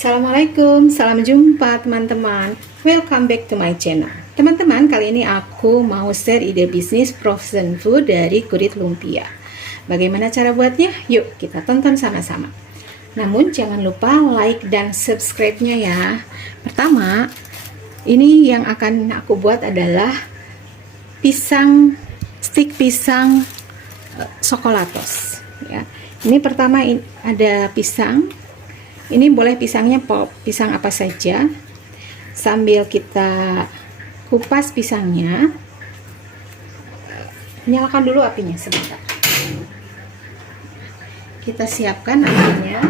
Assalamualaikum, salam jumpa teman-teman. Welcome back to my channel. Teman-teman, kali ini aku mau share ide bisnis frozen food dari kulit lumpia. Bagaimana cara buatnya? Yuk kita tonton sama-sama. Namun jangan lupa like dan subscribe-nya ya. Pertama, ini yang akan aku buat adalah stik pisang sokolatos ya. Ini pertama ada pisang. Ini boleh pisangnya pop, pisang apa saja. Sambil kita kupas pisangnya, nyalakan dulu apinya sebentar. Kita siapkan apinya,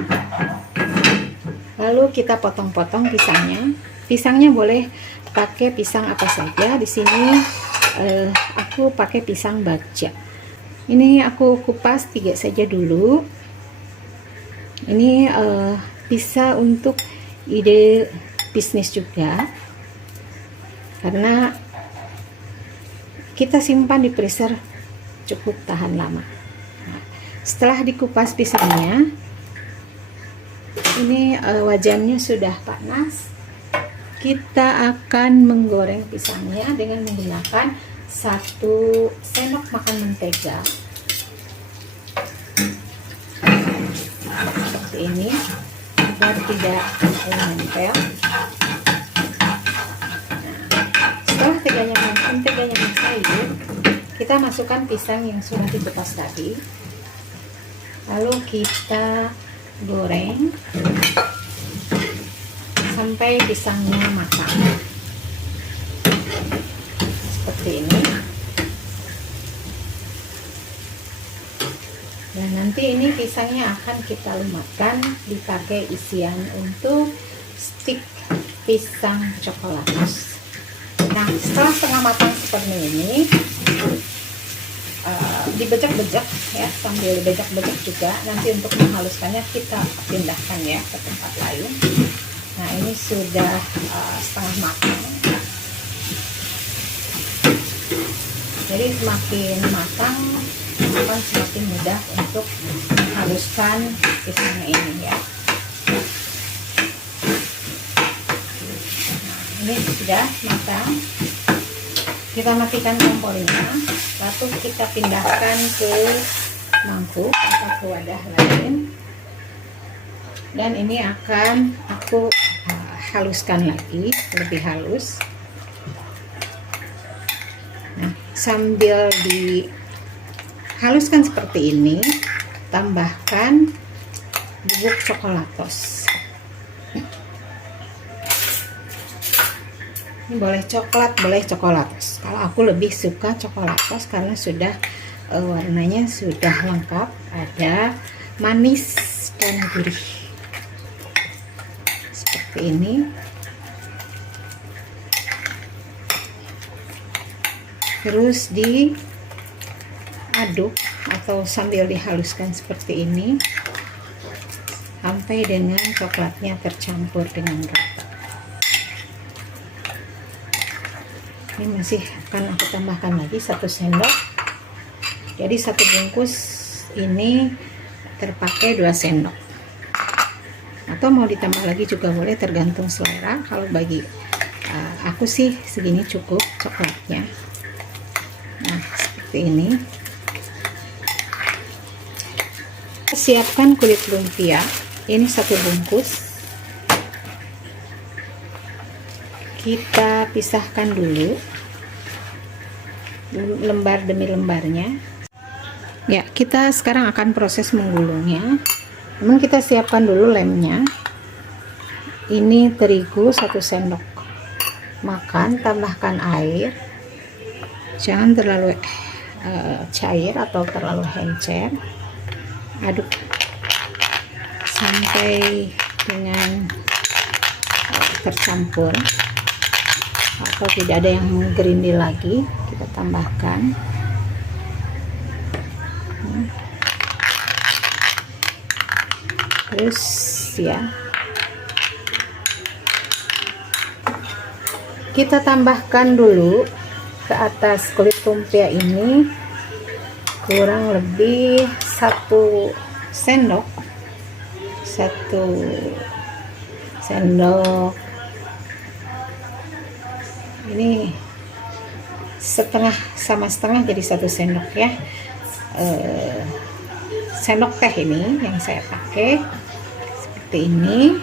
lalu kita potong-potong pisangnya. Pisangnya boleh pakai pisang apa saja. Di sini aku pakai pisang bagja. Ini aku kupas 3 saja dulu. Ini bisa untuk ide bisnis juga, karena kita simpan di freezer cukup tahan lama. Nah, setelah dikupas pisangnya, ini wajannya sudah panas. Kita akan menggoreng pisangnya dengan menggunakan 1 sendok makan mentega seperti ini, agar tidak menempel. Setelah menteganya mencair, kita masukkan pisang yang sudah dikupas tadi, lalu kita goreng sampai pisangnya matang seperti ini. Dan nanti ini pisangnya akan kita lumatkan, dipakai isian untuk stik pisang coklatos. Nah, setelah setengah matang seperti ini, dibejak-bejak ya, sambil bejak-bejak juga. Nanti untuk menghaluskannya kita pindahkan ya ke tempat lain. Nah, ini sudah setengah matang. Jadi semakin matang akan semakin mudah untuk menghaluskan pisangnya ini ya. Nah, ini sudah matang. Kita matikan kompornya, lalu kita pindahkan ke mangkuk atau ke wadah lain. Dan ini akan aku haluskan lagi, lebih halus. Nah, sambil dihaluskan seperti ini, tambahkan bubuk coklatos. Ini boleh coklat, boleh coklatos. Kalau aku lebih suka coklatos karena sudah warnanya sudah lengkap, ada manis dan gurih seperti ini. Terus diaduk atau sambil dihaluskan seperti ini sampai dengan coklatnya tercampur dengan rata. Ini masih akan aku tambahkan lagi 1 sendok. Jadi 1 bungkus ini terpakai 2 sendok. Atau mau ditambah lagi juga boleh, tergantung selera. Kalau bagi aku sih segini cukup coklatnya. Nah, seperti ini. Siapkan kulit lumpia. Ini 1 bungkus. Kita pisahkan dulu lembar demi lembarnya. Ya, kita sekarang akan proses menggulungnya. Namun kita siapkan dulu lemnya. Ini terigu 1 sendok makan, tambahkan air. Jangan terlalu cair atau terlalu encer. Aduk sampai dengan tercampur atau tidak ada yang menggerindil lagi. Kita tambahkan terus ya. Kita tambahkan dulu ke atas kulit lumpia ini kurang lebih 1 sendok, 1 sendok ini setengah sama setengah jadi 1 sendok ya. Sendok teh ini yang saya pakai seperti ini.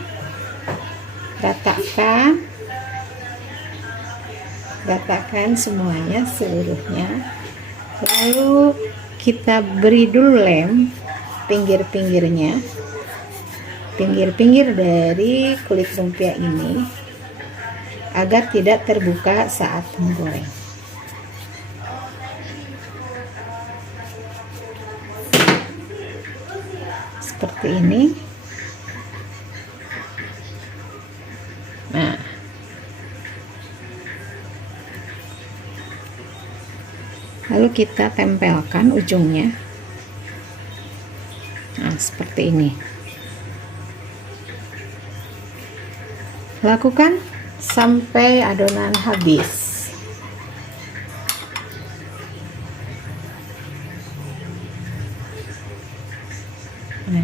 Ratakan semuanya seluruhnya, lalu kita beri dulu lem pinggir-pinggirnya, pinggir-pinggir dari kulit lumpia ini agar tidak terbuka saat menggoreng. Seperti ini. Nah, lalu kita tempelkan ujungnya. Nah, seperti ini. Lakukan sampai adonan habis. Nah,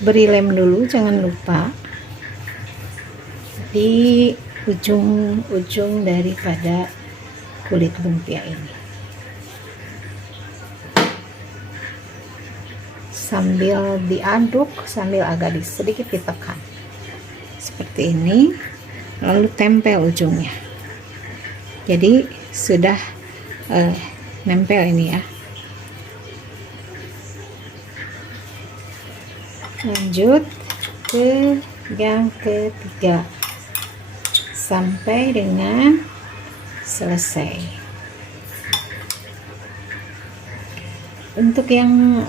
beri lem dulu, jangan lupa di ujung-ujung daripada kulit lumpia ini, sambil diaduk, sambil agak sedikit ditekan seperti ini, lalu tempel ujungnya. Jadi sudah nempel ini ya. Lanjut ke yang ketiga sampai dengan selesai. Untuk yang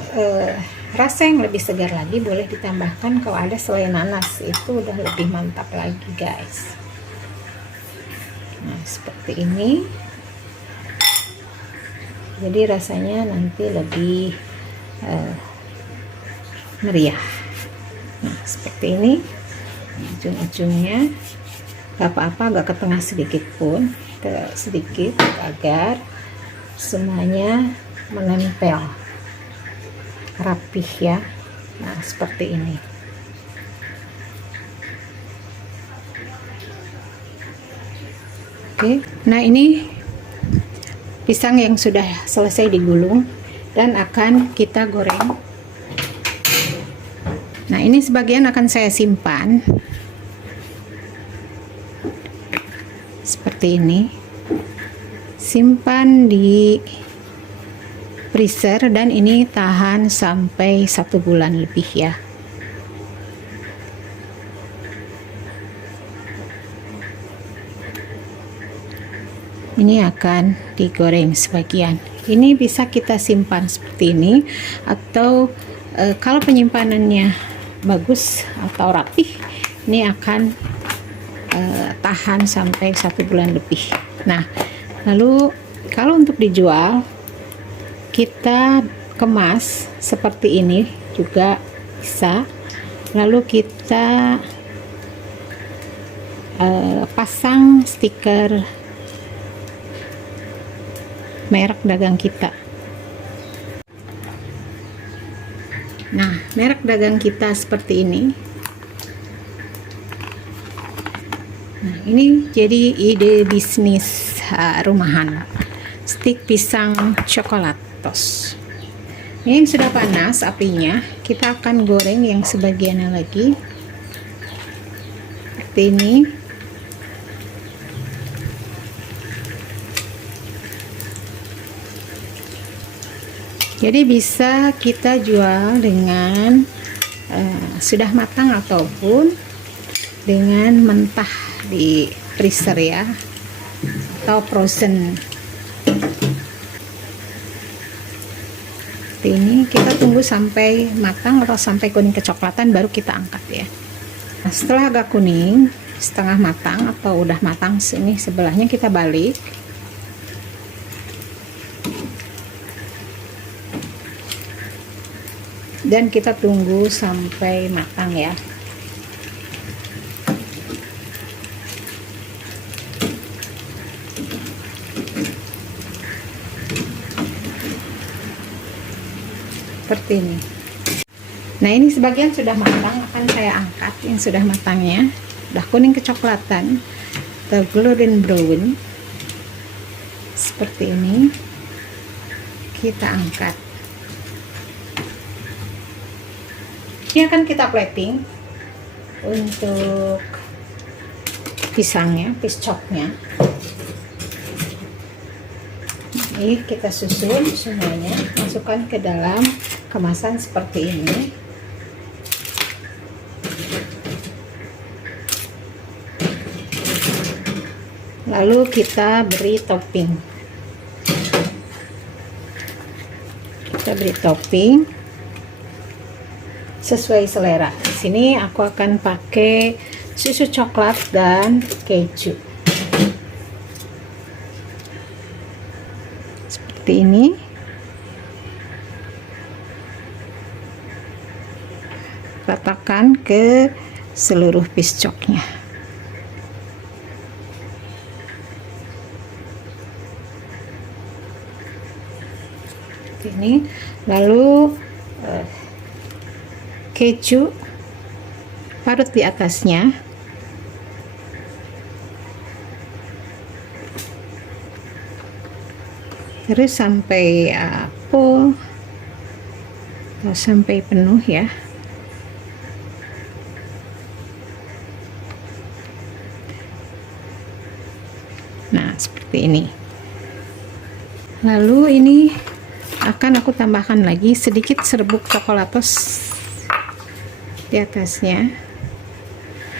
rasa yang lebih segar lagi boleh ditambahkan kalau ada selai nanas, itu udah lebih mantap lagi guys. Nah, seperti ini. Jadi rasanya nanti lebih meriah. Nah, seperti ini ujung-ujungnya, gak apa-apa agak ke tengah sedikit pun, sedikit agar semuanya menempel rapih ya. Nah, seperti ini. Oke, nah ini pisang yang sudah selesai digulung dan akan kita goreng. Nah, ini sebagian akan saya simpan seperti ini, simpan di freezer, dan ini tahan sampai 1 bulan lebih ya. Ini akan digoreng sebagian. Ini bisa kita simpan seperti ini, atau kalau penyimpanannya bagus atau rapih, ini akan tahan sampai 1 bulan lebih. Nah, lalu kalau untuk dijual, kita kemas seperti ini juga bisa. Lalu kita pasang stiker merek dagang kita. Nah, merek dagang kita seperti ini. Nah, ini jadi ide bisnis rumahan, stik pisang coklatos. Ini sudah panas apinya, kita akan goreng yang sebagiannya lagi seperti ini. Jadi bisa kita jual dengan sudah matang ataupun dengan mentah di freezer ya, atau frozen. Seperti ini, kita tunggu sampai matang atau sampai kuning kecoklatan baru kita angkat ya. Nah, setelah agak kuning, setengah matang atau udah matang, sini sebelahnya kita balik. Dan kita tunggu sampai matang ya. seperti ini. Nah, ini sebagian sudah matang, akan saya angkat yang sudah matangnya. Udah kuning kecoklatan atau golden brown seperti ini, kita angkat. Ini akan kita plating untuk pisangnya, piscoknya. Ini kita susun semuanya, masukkan ke dalam kemasan seperti ini. Lalu kita beri topping. Kita beri topping sesuai selera. Di sini aku akan pakai susu coklat dan keju. Seperti ini. Ratakan ke seluruh piscoknya. Ini lalu keju parut di atasnya, terus sampai full atau sampai penuh ya. Nah, seperti ini. Lalu ini akan aku tambahkan lagi sedikit serbuk coklatos di atasnya.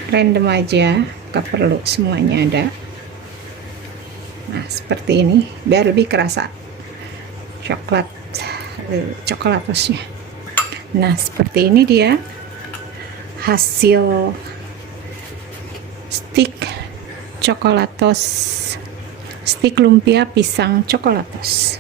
Random aja, gak perlu semuanya ada. Nah, seperti ini biar lebih kerasa coklatosnya. Nah, seperti ini dia hasil stick coklatos, stick lumpia pisang coklatos.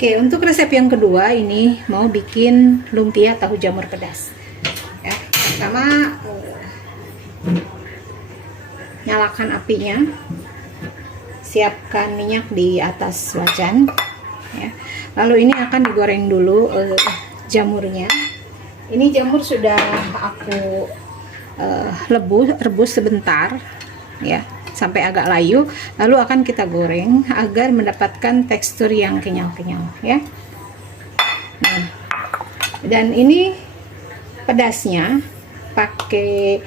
Oke, untuk resep yang kedua ini mau bikin lumpia tahu jamur pedas. Ya, pertama nyalakan apinya, siapkan minyak di atas wajan. Ya. Lalu ini akan digoreng dulu jamurnya. Ini jamur sudah aku rebus sebentar, ya, sampai agak layu, lalu akan kita goreng agar mendapatkan tekstur yang kenyal-kenyal ya. Nah, dan ini pedasnya pakai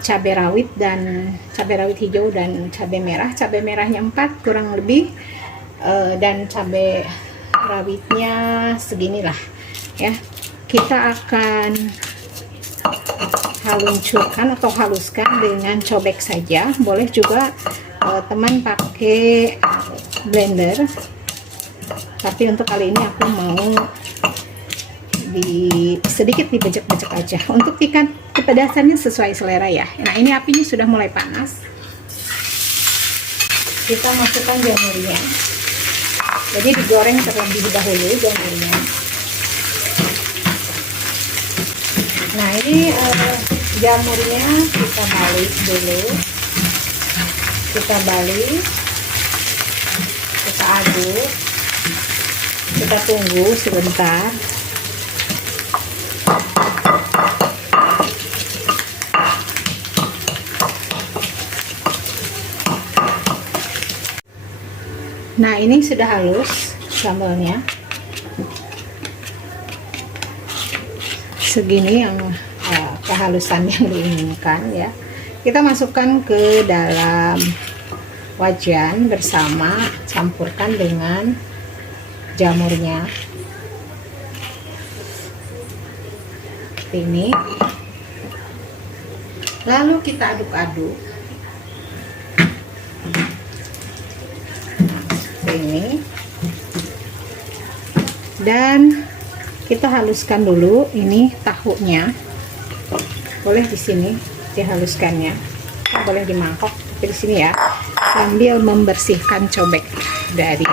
cabai rawit dan cabai rawit hijau dan cabai merah. Cabai merahnya 4 kurang lebih, dan cabai rawitnya seginilah ya. Kita akan haluncurkan atau haluskan dengan cobek saja. Boleh juga teman pakai blender, tapi untuk kali ini aku mau sedikit dibejek-bejek aja untuk tingkat kepedasannya sesuai selera ya. Nah, ini apinya sudah mulai panas, kita masukkan jamurnya. Jadi digoreng terlebih dahulu jamurnya. Nah, ini jamurnya kita balik dulu, kita balik, kita aduk, kita tunggu sebentar. Nah, ini sudah halus sambalnya. Segini yang kehalusan yang diinginkan ya. Kita masukkan ke dalam wajan bersama, campurkan dengan jamurnya. Ini. Lalu kita aduk-aduk. Ini. Dan kita haluskan dulu ini tahunya. Boleh di sini dihaluskannya. boleh di mangkok, tapi di sini ya sambil membersihkan cobek dari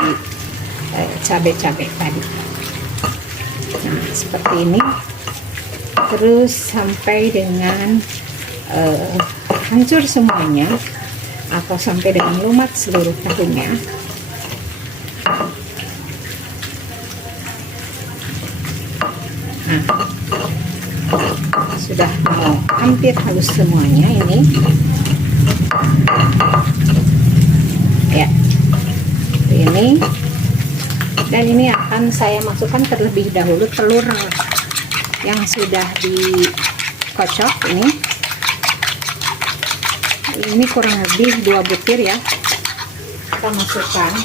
cabai-cabai tadi. Nah, seperti ini terus sampai dengan hancur semuanya atau sampai dengan lumat seluruh tahunya. Nah, sudah mau hampir halus semuanya ini ya, ini. Dan ini akan saya masukkan terlebih dahulu telur yang sudah dikocok ini kurang lebih 2 butir ya. Kita masukkan,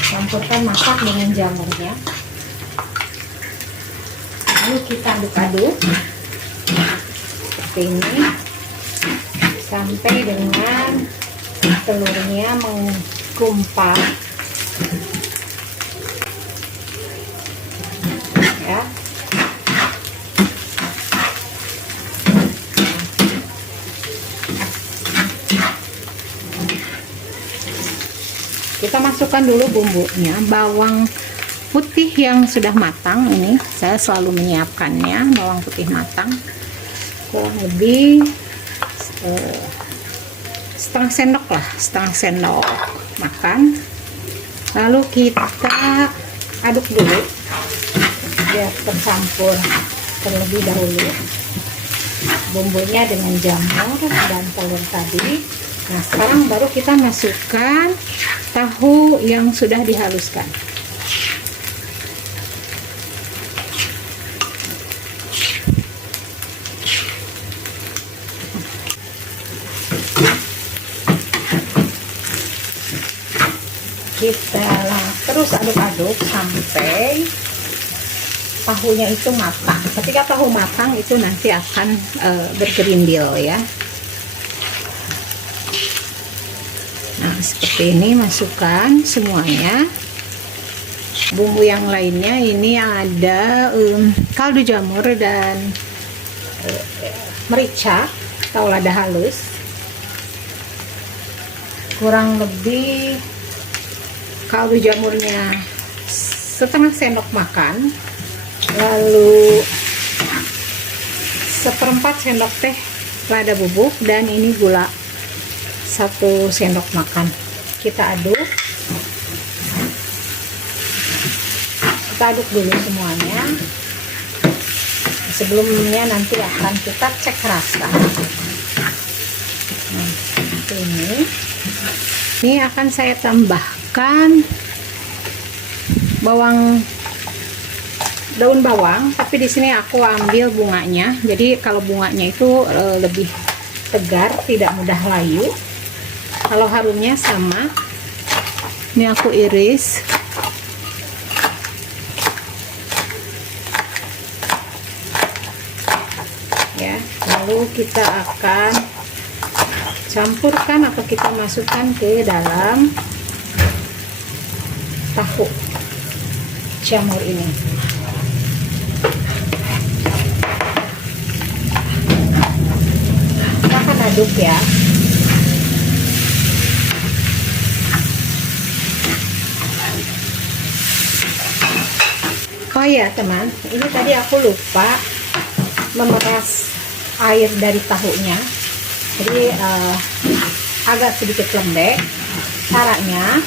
campurkan, masak dengan jamurnya, lalu kita aduk-aduk seperti ini sampai dengan telurnya menggumpal ya. Kita masukkan dulu bumbunya. Bawang putih yang sudah matang, ini saya selalu menyiapkannya, bawang putih matang kurang lebih setengah sendok makan. Lalu kita aduk dulu biar tercampur terlebih dahulu bumbunya dengan jamur dan telur tadi. Nah, sekarang baru kita masukkan tahu yang sudah dihaluskan. Kita terus aduk-aduk sampai tahunya itu matang. Ketika tahu matang itu nanti akan bergerindil ya. Nah, seperti ini, masukkan semuanya. Bumbu yang lainnya ini ada kaldu jamur dan merica atau lada halus. Kurang lebih kaldu jamurnya setengah sendok makan, lalu 1/4 sendok teh lada bubuk, dan ini gula 1 sendok makan. Kita aduk dulu semuanya. Sebelumnya nanti akan kita cek rasa. Nah, ini akan saya tambahkan daun bawang, tapi di sini aku ambil bunganya. Jadi kalau bunganya itu lebih tegar, tidak mudah layu. Kalau harumnya sama. Ini aku iris. Ya, lalu kita akan campurkan atau kita masukkan ke dalam tahu jamur ini. Kita akan aduk ya. Oh ya teman, ini tadi aku lupa memeras air dari tahunya. Jadi agak sedikit lembek. Caranya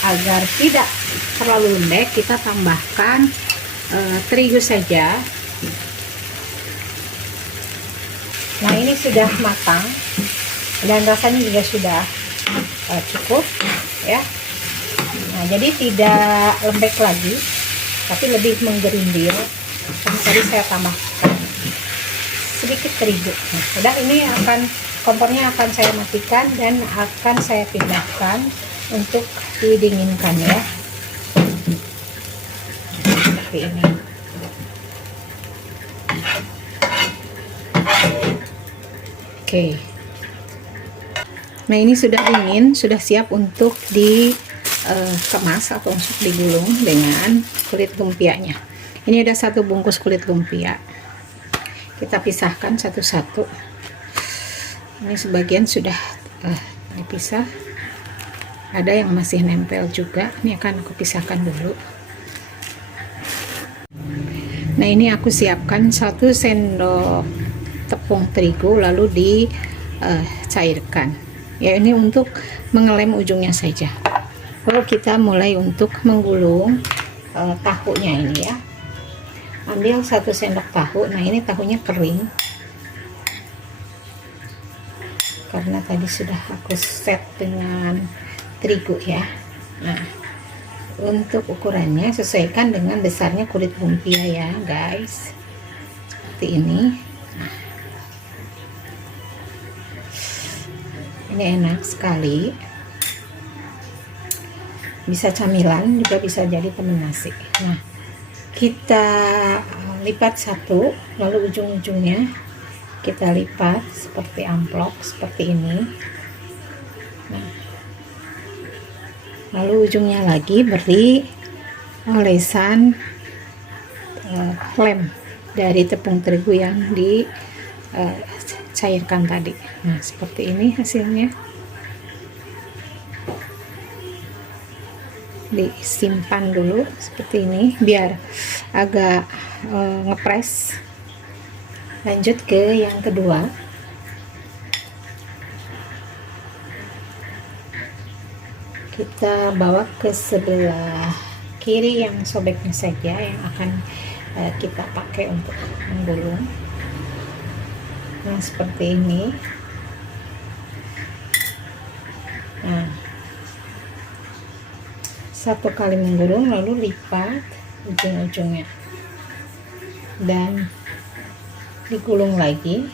agar tidak terlalu lembek, kita tambahkan terigu saja. Nah, ini sudah matang dan rasanya juga sudah cukup ya. Nah, jadi tidak lembek lagi, tapi lebih menggerindil. Tadi saya tambahkan sedikit terigu. Nah, udah, ini kompornya akan saya matikan dan akan saya pindahkan untuk didinginkan ya. Seperti ini. Oke. Nah, ini sudah dingin, sudah siap untuk dikemas atau untuk digulung dengan kulit lumpianya. Ini ada 1 bungkus kulit lumpia. Kita pisahkan satu-satu. Ini sebagian sudah dipisah, ada yang masih nempel juga. Ini akan aku pisahkan dulu. Nah, ini aku siapkan 1 sendok tepung terigu lalu dicairkan. Ya, ini untuk mengelem ujungnya saja. Lalu kita mulai untuk menggulung tahunya ini ya. Ambil 1 sendok tahu. Nah, ini tahunya kering karena tadi sudah aku set dengan terigu ya. Nah, untuk ukurannya sesuaikan dengan besarnya kulit lumpia ya guys, seperti ini. Nah, ini enak sekali, bisa camilan juga, bisa jadi temen nasi. Nah, kita lipat satu, lalu ujung-ujungnya kita lipat seperti amplop seperti ini. Nah, lalu ujungnya lagi beri olesan lem dari tepung terigu yang dicairkan tadi. Nah, seperti ini hasilnya. Disimpan dulu seperti ini biar agak ngepres. Lanjut ke yang kedua. Kita bawa ke sebelah kiri yang sobeknya saja yang akan kita pakai untuk menggulung. Nah, seperti ini. Nah, 1 kali menggulung lalu lipat ujung-ujungnya dan digulung lagi,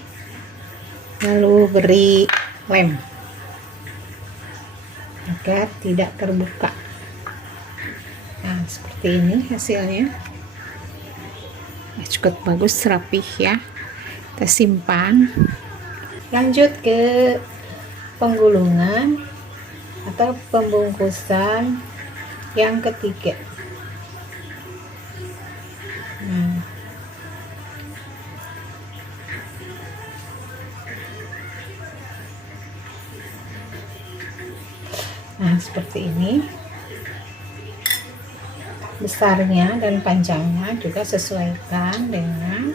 lalu beri lem agar tidak terbuka. Nah, seperti ini hasilnya. Nah, cukup bagus, rapih ya. Kita simpan. Lanjut ke penggulungan atau pembungkusan yang ketiga. Nah, seperti ini. Besarnya dan panjangnya juga sesuaikan dengan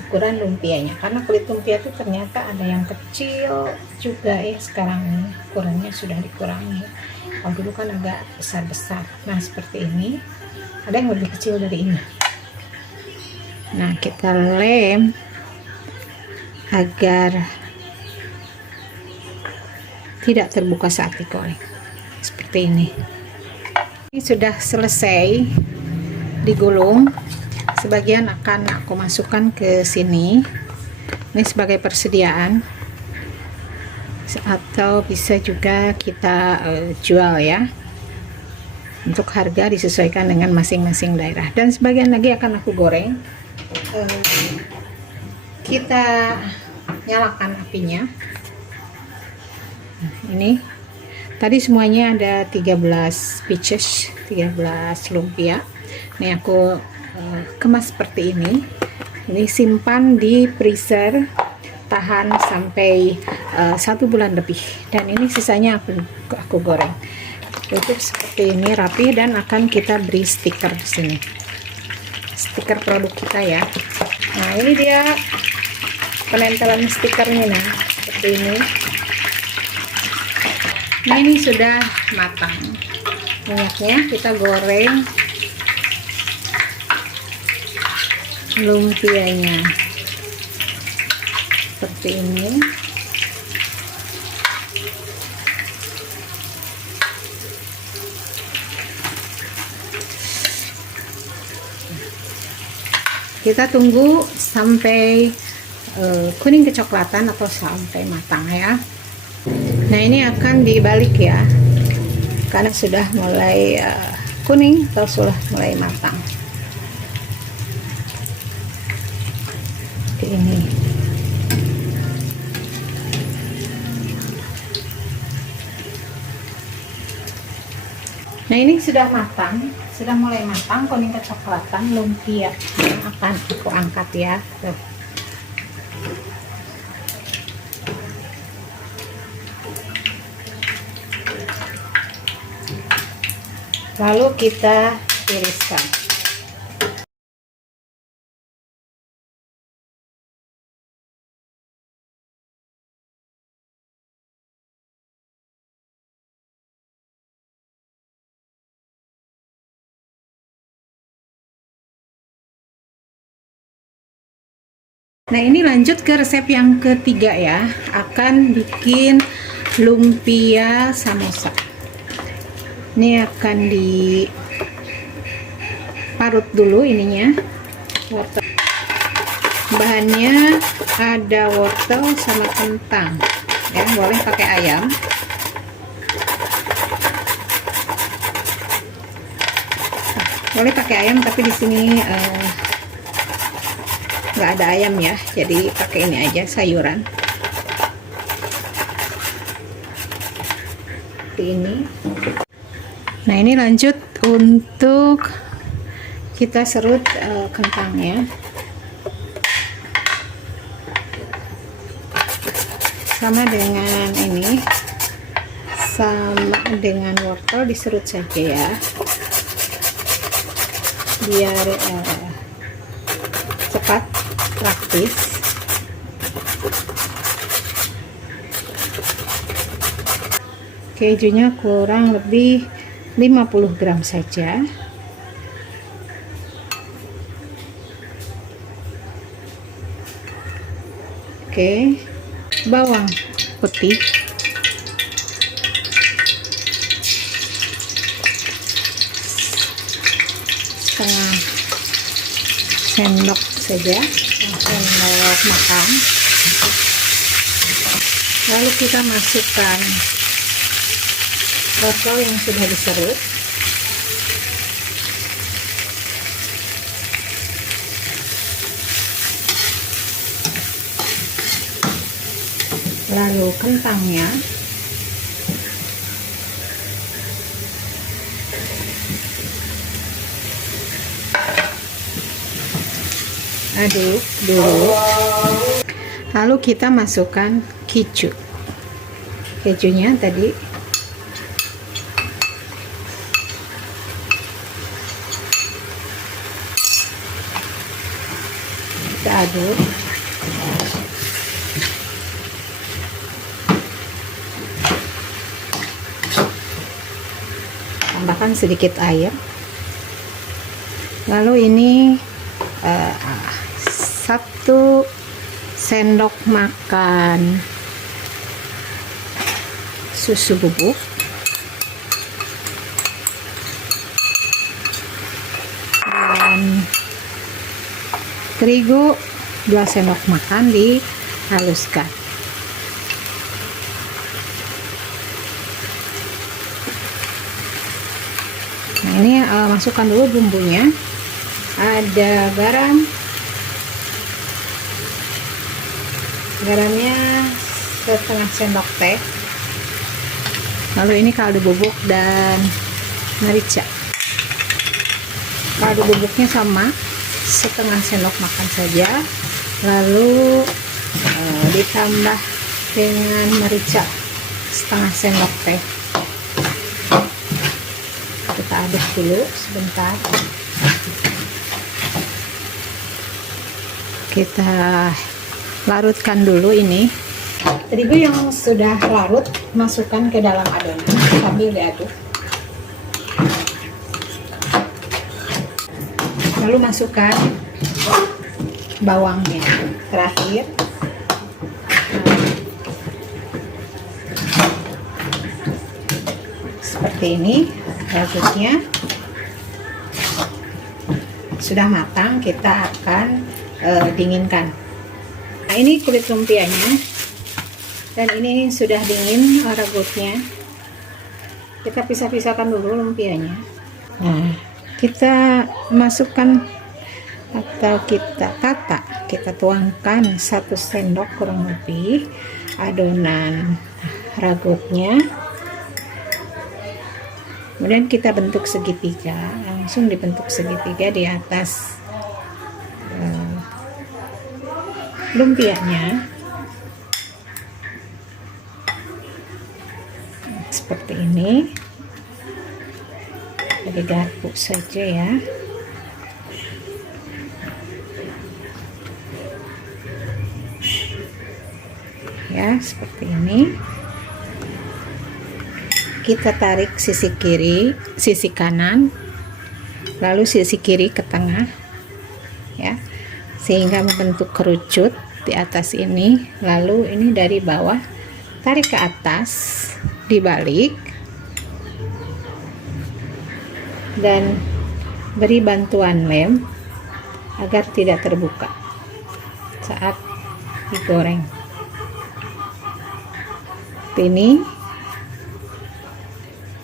ukuran lumpianya, karena kulit lumpia itu ternyata ada yang kecil juga ya. Sekarang ini ukurannya sudah dikurangi. Kalau dulu kan agak besar-besar. Nah, seperti ini. Ada yang lebih kecil dari ini. Nah, kita lem agar tidak terbuka saat digoreng. Seperti ini. Ini sudah selesai digulung. Sebagian akan aku masukkan ke sini. Ini sebagai persediaan, atau bisa juga kita jual ya. Untuk harga disesuaikan dengan masing-masing daerah. Dan sebagian lagi akan aku goreng. Kita nyalakan apinya. Nah, ini tadi semuanya ada 13 pieces, 13 lumpia. Ini aku kemas seperti ini. Ini simpan di freezer, tahan sampai 1 bulan lebih. Dan ini sisanya aku goreng. Tutup seperti ini, rapi, dan akan kita beri stiker di sini. Stiker produk kita ya. Nah, ini dia penempelan stikernya. Nah, seperti ini. Nah, ini sudah matang. Minyaknya kita goreng lumpianya seperti ini. Kita tunggu sampai kuning kecoklatan atau sampai matang ya. Nah, ini akan dibalik ya, karena sudah mulai kuning atau sudah mulai matang. Seperti ini. Nah, ini sudah matang, sudah mulai matang, kuning kecoklatan lumpia. Nah, akan aku angkat ya. Tuh. lalu kita tiriskan. Nah, ini lanjut ke resep yang ketiga ya, akan bikin lumpia samosa. Ini akan diparut dulu ininya, wortel. Bahannya ada wortel sama kentang ya, boleh pakai ayam. Boleh pakai ayam, tapi di sini nggak ada ayam ya, jadi pakai ini aja, sayuran seperti ini. Nah, ini lanjut untuk kita serut kentangnya, sama dengan ini, sama dengan wortel diserut saja ya, biar cepat, praktis. Kejunya kurang lebih 50 gram saja. Oke, bawang putih setengah sendok saja, sendok makan. Lalu kita masukkan wortel yang sudah diserut, lalu kentangnya, aduk dulu, lalu kita masukkan kejunya tadi, kita aduk, tambahkan sedikit air, lalu ini 1 sendok makan susu bubuk, dan terigu 2 sendok makan dihaluskan. Nah, ini masukkan dulu bumbunya. Ada garamnya setengah sendok teh, lalu ini kaldu bubuk dan merica. Kaldu bubuknya sama, setengah sendok makan saja, lalu ditambah dengan merica setengah sendok teh. Kita aduk dulu sebentar. Kita larutkan dulu ini terigu yang sudah larut, masukkan ke dalam adonan sambil diaduk, lalu masukkan bawangnya terakhir, seperti ini. Ragutnya sudah matang, kita akan dinginkan. Nah, ini kulit lumpianya, dan ini sudah dingin ragutnya. Kita pisah-pisahkan dulu lumpianya. Nah, kita masukkan atau kita tata, kita tuangkan 1 sendok kurang lebih adonan ragutnya, kemudian kita bentuk segitiga, langsung dibentuk segitiga di atas lumpianya seperti ini. Jadi pakai garpu saja ya. Ya, seperti ini. Kita tarik sisi kiri, sisi kanan, lalu sisi kiri ke tengah ya, sehingga membentuk kerucut di atas ini. Lalu ini dari bawah tarik ke atas, dibalik, dan beri bantuan lem agar tidak terbuka saat digoreng. Ini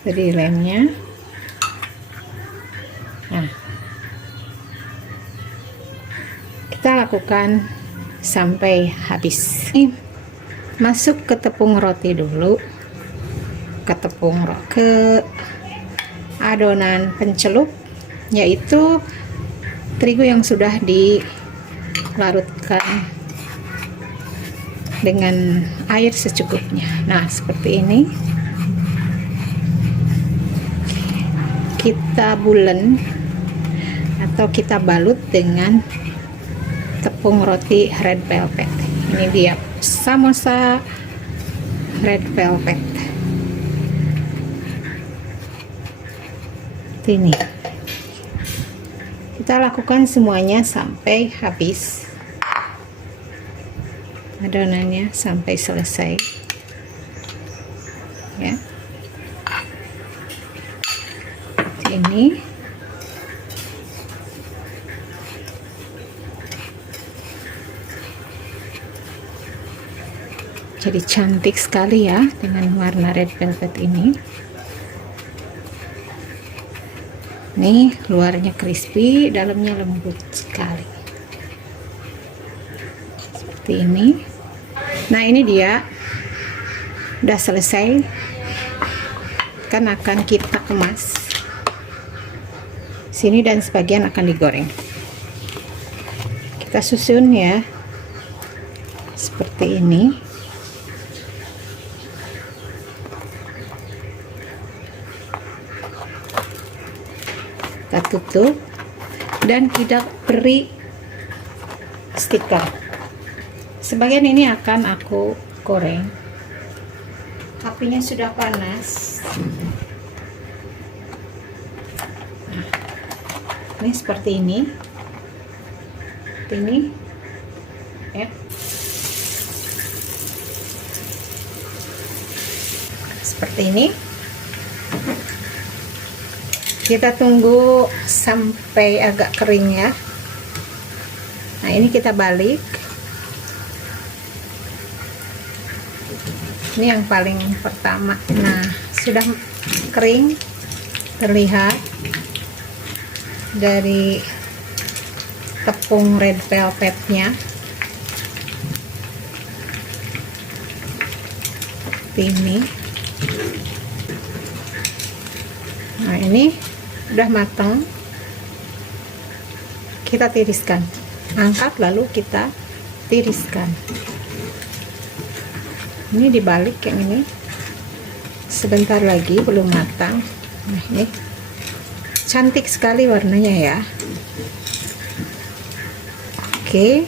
beri lemnya. Nah, kita lakukan sampai habis. Ini masuk ke tepung roti dulu, ke adonan pencelup, yaitu terigu yang sudah dilarutkan dengan air secukupnya. Nah, seperti ini. Kita bulen atau kita balut dengan tepung roti red velvet. Ini dia samosa red velvet. Ini kita lakukan semuanya sampai habis, adonannya sampai selesai ya. Ini jadi cantik sekali ya dengan warna red velvet ini. Nih, luarnya crispy, dalamnya lembut sekali. Seperti ini. Nah, ini dia udah selesai. Kan akan kita kemas sini dan sebagian akan digoreng. Kita susun ya seperti ini. Kita tutup dan kita beri stiker. Sebagian ini akan aku goreng. Apinya sudah panas. Ini seperti ini ya, seperti ini. Kita tunggu sampai agak kering ya. Nah, ini kita balik. Ini yang paling pertama. Nah, sudah kering, terlihat dari tepung red velvetnya. Ini. Nah, ini udah matang. Kita tiriskan. Angkat lalu kita tiriskan. Ini dibalik yang ini. Sebentar lagi belum matang. Nah, ini cantik sekali warnanya ya. Oke,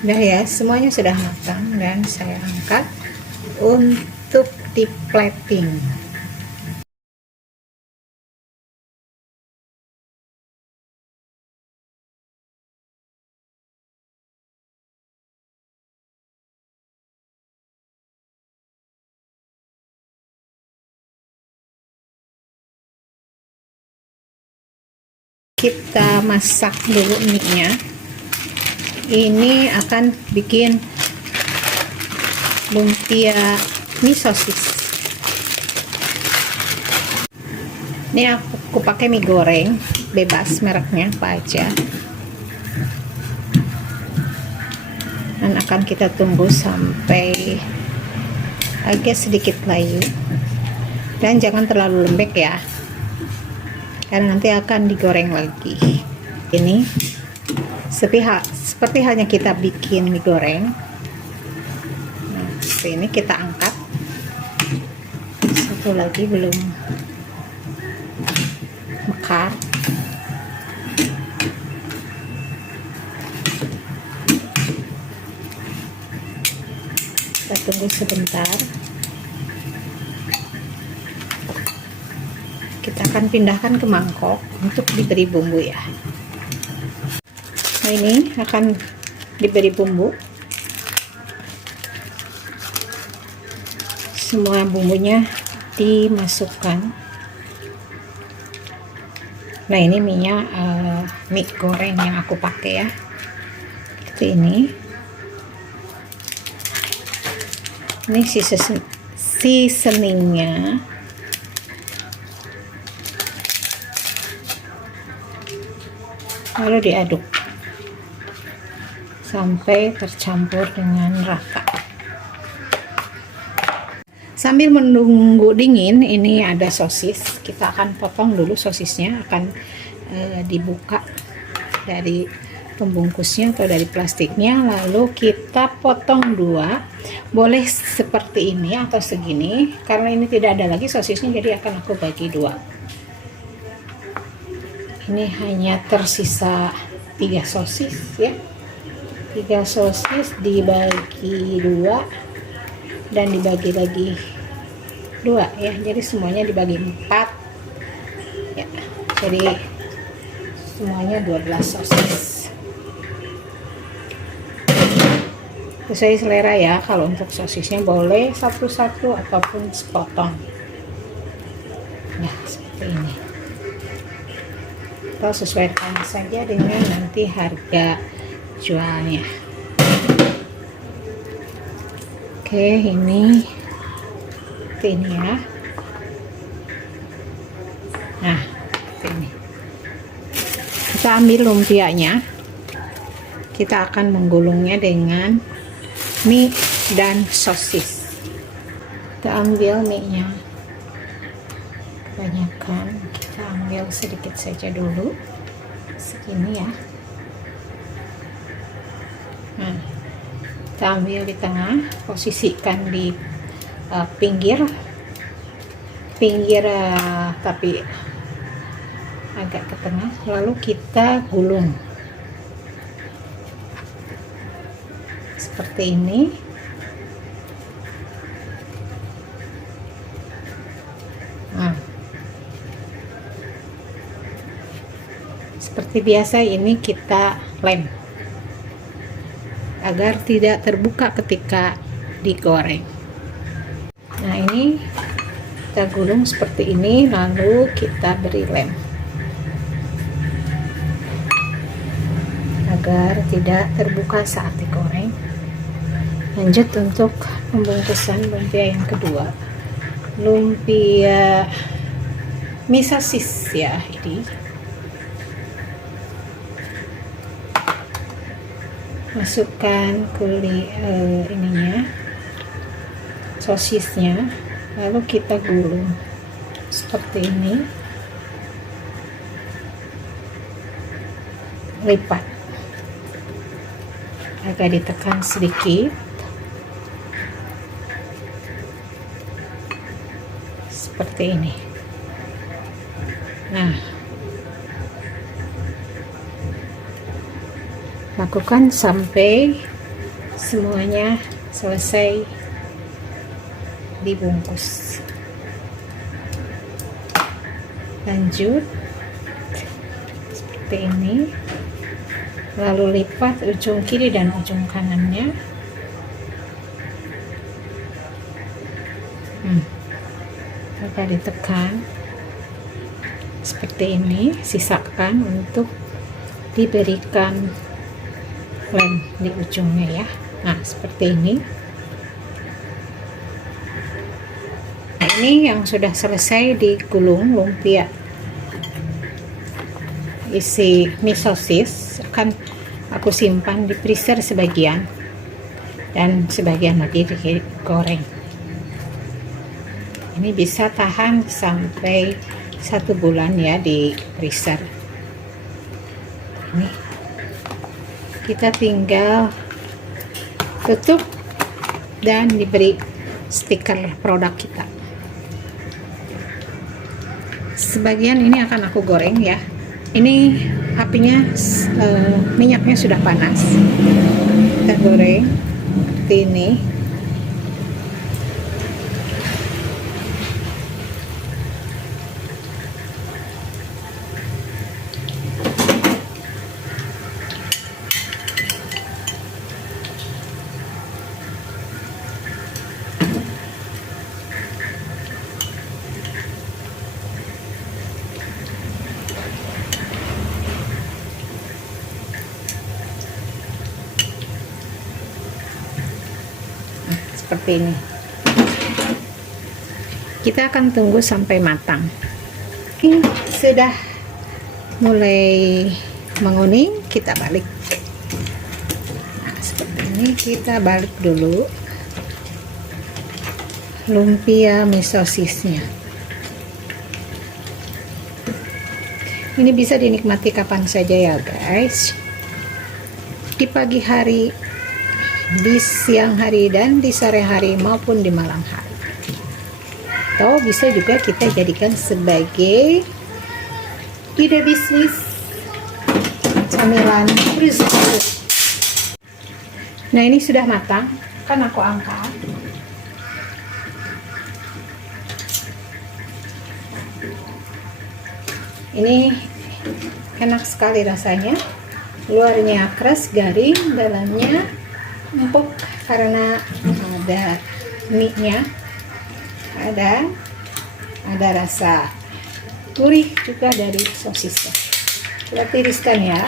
udah ya, semuanya sudah matang dan saya angkat untuk di plating. Kita masak dulu mie-nya. Ini akan bikin lumpia mie sosis. Ini aku pakai mie goreng bebas, mereknya apa aja. Dan akan kita tunggu sampai agak sedikit layu. Dan jangan terlalu lembek ya, karena nanti akan digoreng lagi. Ini seperti halnya kita bikin mie goreng. Nah, seperti ini kita angkat. Satu lagi belum bakar. Kita tunggu sebentar. Kita akan pindahkan ke mangkok untuk diberi bumbu ya. Nah, ini akan diberi bumbu. Semua bumbunya dimasukkan. Nah, ini minyak mie goreng yang aku pakai ya. Seperti ini. Ini seasoningnya. Lalu diaduk sampai tercampur dengan rata. Sambil menunggu dingin, ini ada sosis. Kita akan potong dulu sosisnya, akan dibuka dari pembungkusnya atau dari plastiknya, lalu kita potong dua. Boleh seperti ini atau segini, karena ini tidak ada lagi sosisnya, jadi akan aku bagi dua. Ini hanya tersisa 3 sosis ya. 3 sosis dibagi 2 dan dibagi lagi 2 ya. Jadi semuanya dibagi 4 ya. Jadi semuanya 12 sosis. Sesuai selera ya. Kalau untuk sosisnya boleh satu-satu ataupun sepotong. Nah, seperti ini. Kita sesuaikan saja dengan nanti harga jualnya. Oke, ini ya. Nah, ini kita ambil lumpianya. Kita akan menggulungnya dengan mie dan sosis. Kita ambil mie-nya, kebanyakan kita ambil sedikit saja dulu, segini ya. Nah, kita ambil di tengah, posisikan di pinggir tapi agak ke tengah, lalu kita gulung seperti ini. Nah, seperti biasa ini kita lem agar tidak terbuka ketika digoreng. Nah, ini kita gulung seperti ini, lalu kita beri lem agar tidak terbuka saat digoreng. Lanjut untuk pembungkusan lumpia yang kedua, lumpia mie sosis ya. Ini masukkan ininya, sosisnya, lalu kita gulung seperti ini, lipat agak ditekan sedikit seperti ini. Nah, lakukan sampai semuanya selesai dibungkus. Lanjut seperti ini, lalu lipat ujung kiri dan ujung kanannya. Agak ditekan seperti ini, sisakan untuk diberikan lem di ujungnya ya. Nah, seperti ini. Nah, ini yang sudah selesai digulung lumpia isi mie sosis, akan aku simpan di freezer sebagian dan sebagian lagi digoreng. Ini bisa tahan sampai 1 bulan ya di freezer. Ini kita tinggal tutup dan diberi stiker produk kita. sebagian ini akan aku goreng ya. Ini apinya minyaknya sudah panas. Kita goreng seperti ini. Seperti ini. Kita akan tunggu sampai matang. Ini sudah mulai menguning, kita balik. Nah, seperti ini kita balik dulu lumpia mie sosisnya. Ini bisa dinikmati kapan saja ya guys, di pagi hari, di siang hari, dan di sore hari maupun di malam hari. Atau bisa juga kita jadikan sebagai ide bisnis camilan frozen. Nah, ini sudah matang, kan aku angkat. Ini enak sekali rasanya, luarnya keras garing, dalamnya empuk karena ada mie-nya, ada rasa gurih juga dari sosisnya. Kita tiriskan ya.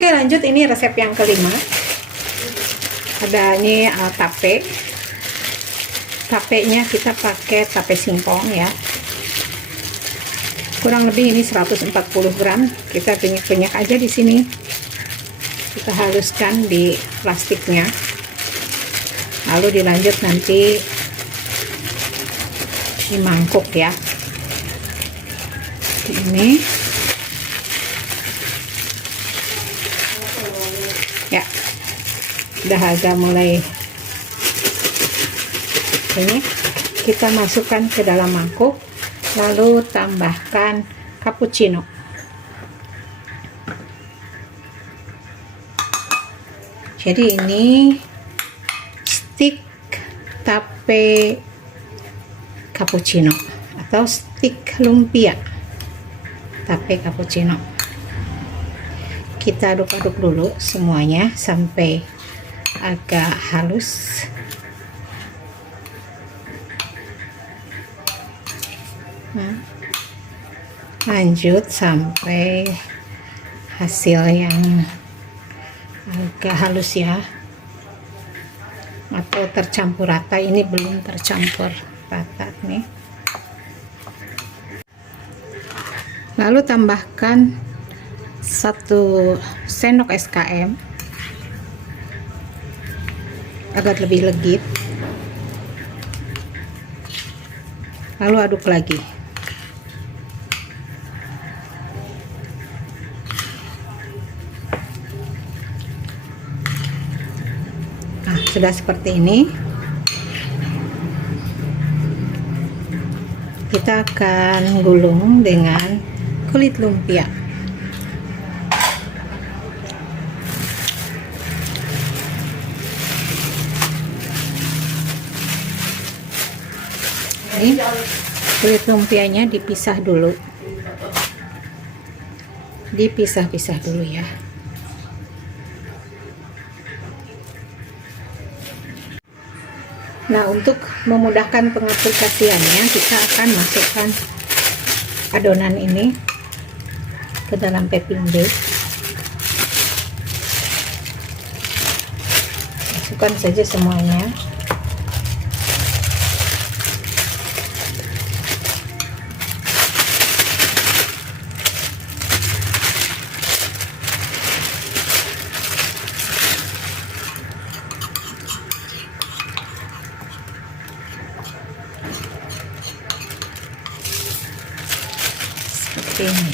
Oke, lanjut, ini resep yang kelima. Ada ini tape. Tapenya kita pakai tape singkong ya. Kurang lebih ini 140 gram. Kita penyak-penyak aja di sini. Kita haluskan di plastiknya. Lalu dilanjut nanti di mangkuk ya. Ini ya, udah agak mulai ini. Kita masukkan ke dalam mangkuk, lalu tambahkan cappuccino. Jadi ini stick tape cappuccino atau stick lumpia tape cappuccino. Kita aduk-aduk dulu semuanya sampai agak halus. Nah, lanjut sampai hasil yang agak halus ya, atau tercampur rata. Ini belum tercampur rata nih. Lalu tambahkan 1 sendok SKM agar lebih legit, lalu aduk lagi. Nah, sudah seperti ini. Kita akan gulung dengan kulit lumpia. Ini kulit lumpianya dipisah dulu, dipisah-pisah dulu ya. Nah, untuk memudahkan pengaplikasiannya, kita akan masukkan adonan ini ke dalam piping bag. Masukkan saja semuanya. seperti ini.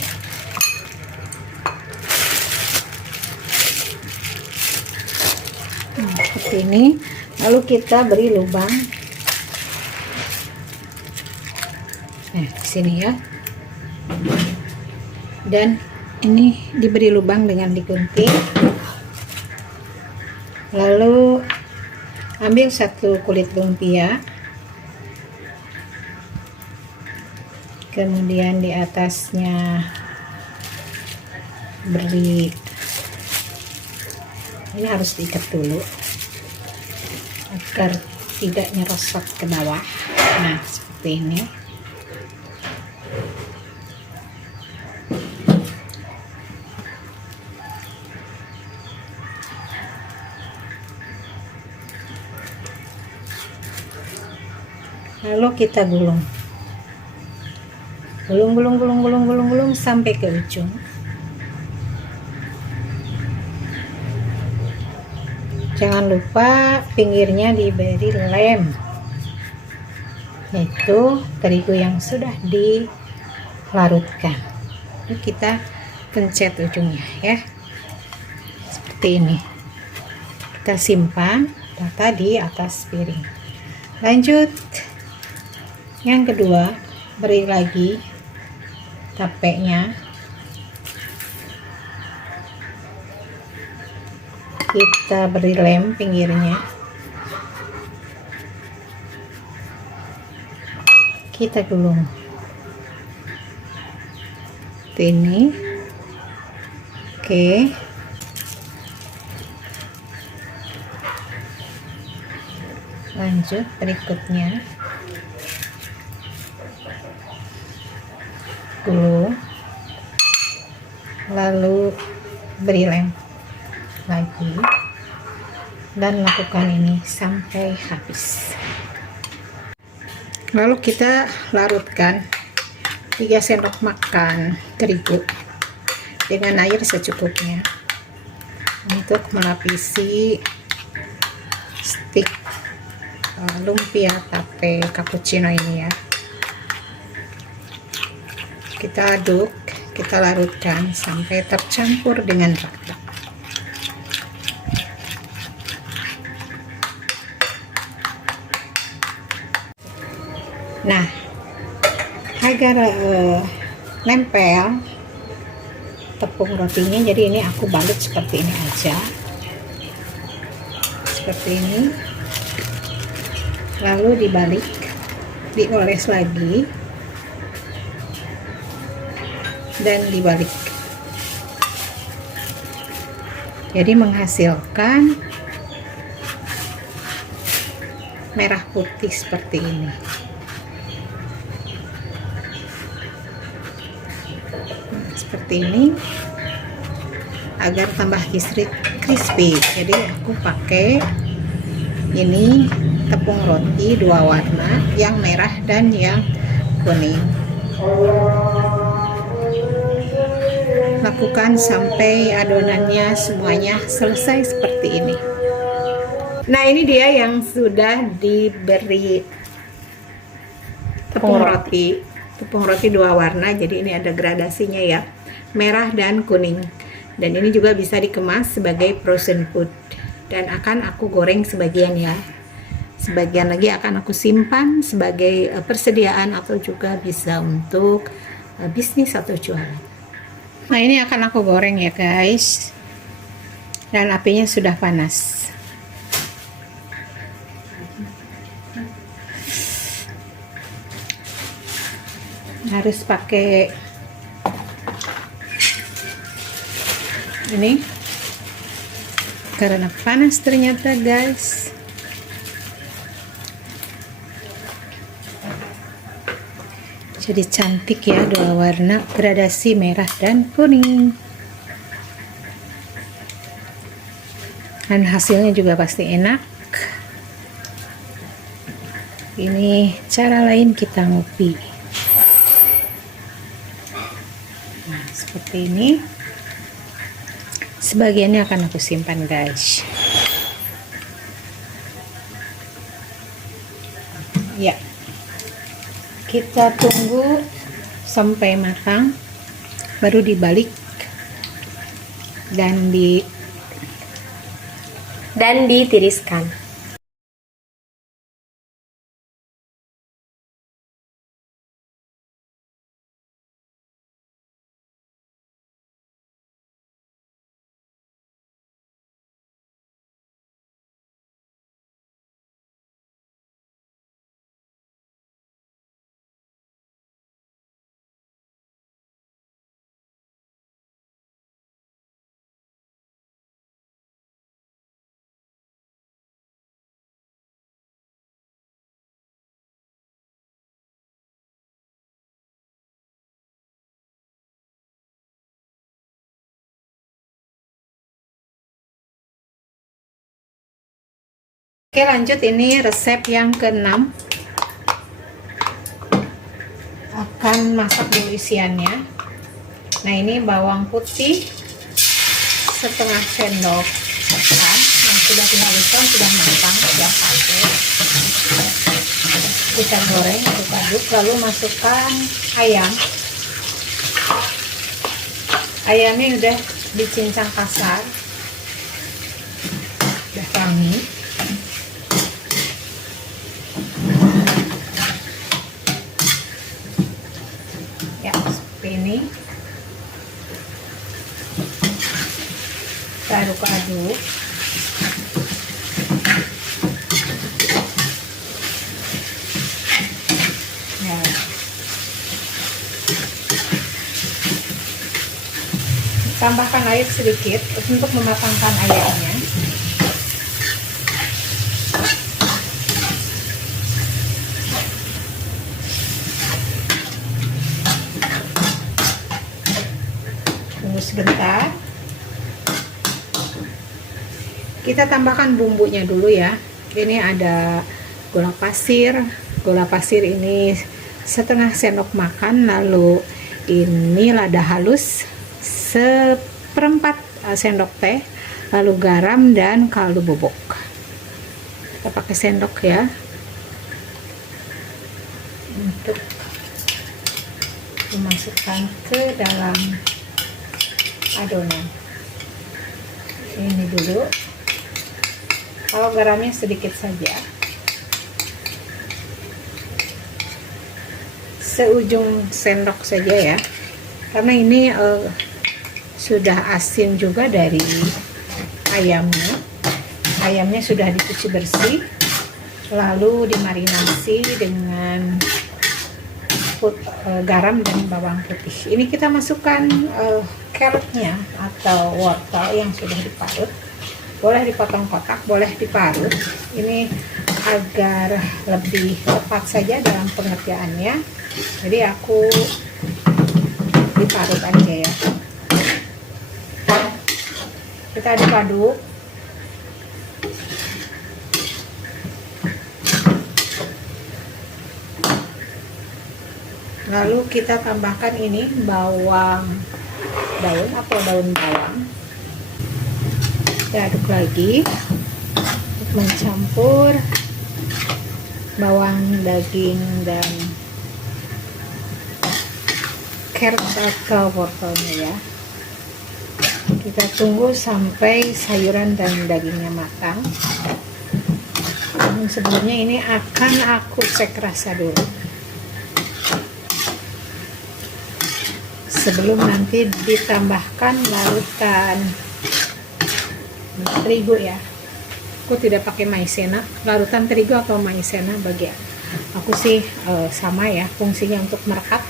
Seperti ini. Lalu kita beri lubang. Nah, di sini ya. Dan ini diberi lubang dengan digunting. Lalu ambil satu kulit lumpia. Kemudian di atasnya beri, ini harus diikat dulu agar tidak nyerosot ke bawah. Nah, seperti ini. Lalu kita gulung sampai ke ujung. Jangan lupa pinggirnya diberi lem, yaitu terigu yang sudah dilarutkan. Ini kita pencet ujungnya ya, seperti ini. Kita simpan data di atas piring. Lanjut yang kedua, beri lagi tapenya. Kita beri lem pinggirnya. Kita gulung ini. Oke. Lanjut berikutnya. Gulung, lalu beri lem lagi dan lakukan ini sampai habis. Lalu kita larutkan 3 sendok makan terigu dengan air secukupnya untuk melapisi stik lumpia tape cappuccino ini ya. Kita aduk, kita larutkan sampai tercampur dengan rata. Nah, agar nempel tepung rotinya, jadi ini aku balik seperti ini aja, seperti ini. Lalu dibalik, dioles lagi, dan dibalik. Jadi menghasilkan merah putih seperti ini. Seperti ini agar tambah crispy. Jadi aku pakai ini tepung roti 2 warna, yang merah dan yang kuning. Lakukan sampai adonannya semuanya selesai seperti ini. Nah, ini dia yang sudah diberi tepung roti 2 warna. Jadi ini ada gradasinya ya, merah dan kuning. Dan ini juga bisa dikemas sebagai frozen food, dan akan aku goreng sebagian ya, sebagian lagi akan aku simpan sebagai persediaan atau juga bisa untuk bisnis atau jualan. Nah, ini akan aku goreng ya guys, dan apinya sudah panas. Harus pakai ini karena panas ternyata guys. Jadi cantik ya, 2 warna gradasi merah dan kuning, dan hasilnya juga pasti enak. Ini cara lain kita ngopi. Nah, seperti ini. Sebagiannya akan aku simpan guys. Ya, kita tunggu sampai matang. baru dibalik dan ditiriskan. Oke, lanjut, ini resep yang ke-6. Akan masak dulu isiannya. Nah, ini bawang putih setengah sendok makan yang sudah dihaluskan, sudah matang, sudah pakai. Kita goreng, aduk-aduk, lalu masukkan ayam. Ayamnya udah dicincang kasar, udah wangi. Ya, seperti ini. Kita aduk-aduk. Ya. Tambahkan air sedikit untuk mematangkan ayamnya. Tunggu sebentar. Kita tambahkan bumbunya dulu ya. Ini ada gula pasir. Gula pasir ini setengah sendok makan, lalu ini lada halus seperempat sendok teh, lalu garam dan kaldu bubuk. Kita pakai sendok ya untuk dimasukkan ke dalam adonan. Ini dulu. Kalau garamnya sedikit saja, seujung sendok saja ya, karena ini sudah asin juga dari ayamnya. Ayamnya sudah dicuci bersih, lalu dimarinasi dengan garam dan bawang putih. Ini kita masukkan carrotnya atau wortel yang sudah diparut. Boleh dipotong kotak, boleh diparut. Ini agar lebih tepat saja dalam pengerjaannya. Jadi aku diparut aja ya. Kita aduk-aduk. Lalu kita tambahkan ini bawang daun atau daun bawang. Kita aduk lagi untuk mencampur bawang, daging, dan carrot atau wortelnya ya. Kita tunggu sampai sayuran dan dagingnya matang. Sebelumnya ini akan aku cek rasa dulu sebelum nanti ditambahkan larutan terigu ya. Aku tidak pakai maizena, larutan terigu atau maizena bagi aku sih sama ya, fungsinya untuk merekat.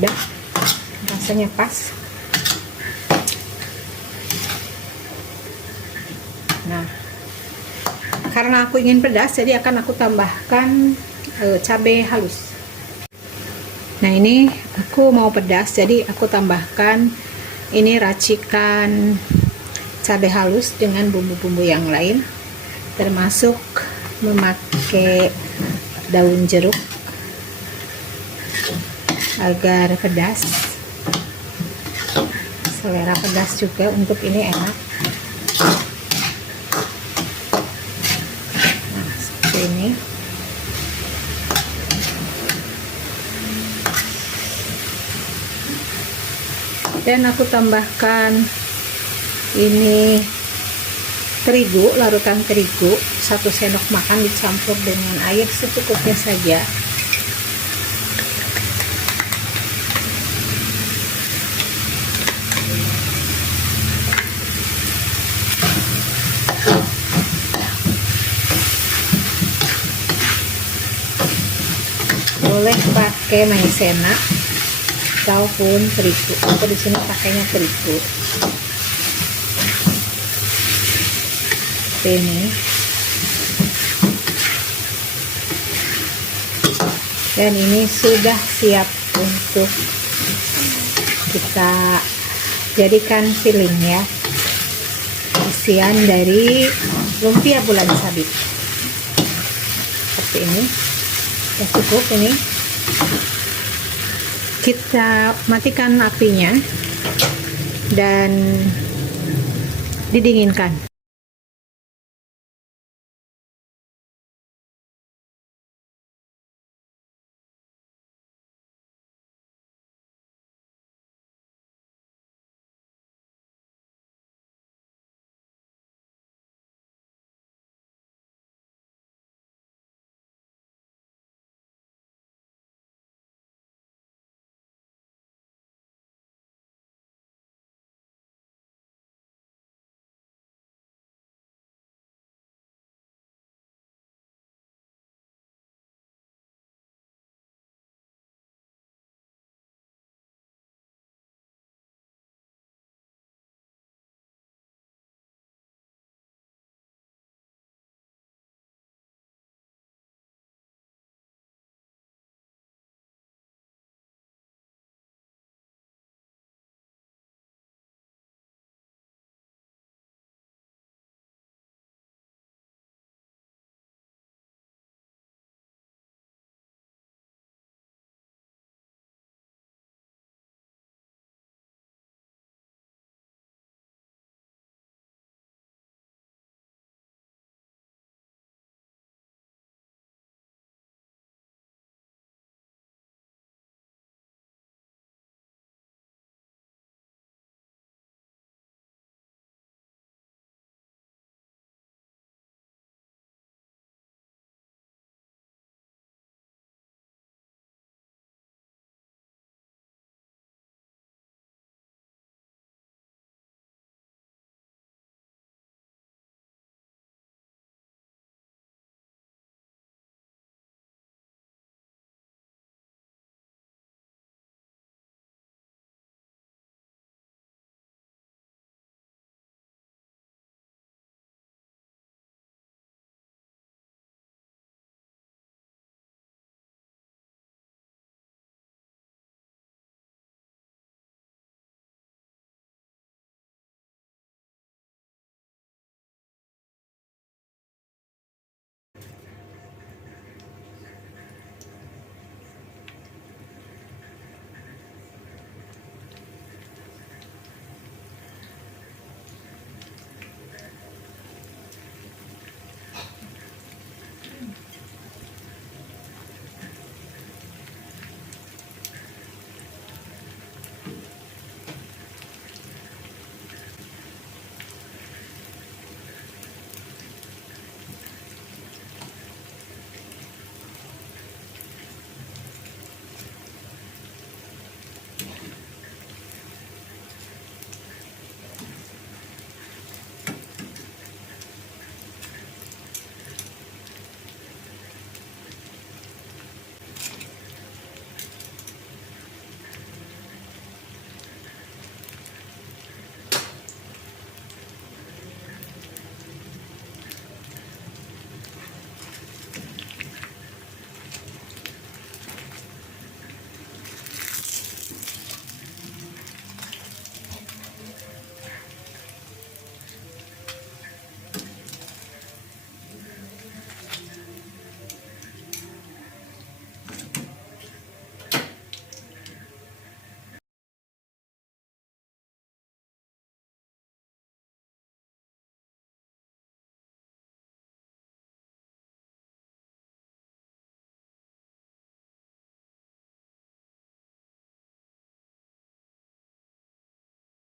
Udah, rasanya pas. Nah, karena aku ingin pedas, jadi akan aku tambahkan cabai halus. Nah, ini aku mau pedas, jadi aku tambahkan ini racikan cabai halus dengan bumbu-bumbu yang lain, termasuk memakai daun jeruk agar pedas. Selera pedas juga untuk ini enak. Nah, seperti seperti ini. Dan aku tambahkan ini terigu, larutan terigu 1 sendok makan dicampur dengan air secukupnya saja. Boleh pakai maizena ataupun terigu. Aku di sini pakainya terigu. Seperti ini. Dan ini sudah siap untuk kita jadikan filling ya. Isian dari lumpia bulan sabit. Seperti ini. Ya cukup ini. Kita matikan apinya dan didinginkan.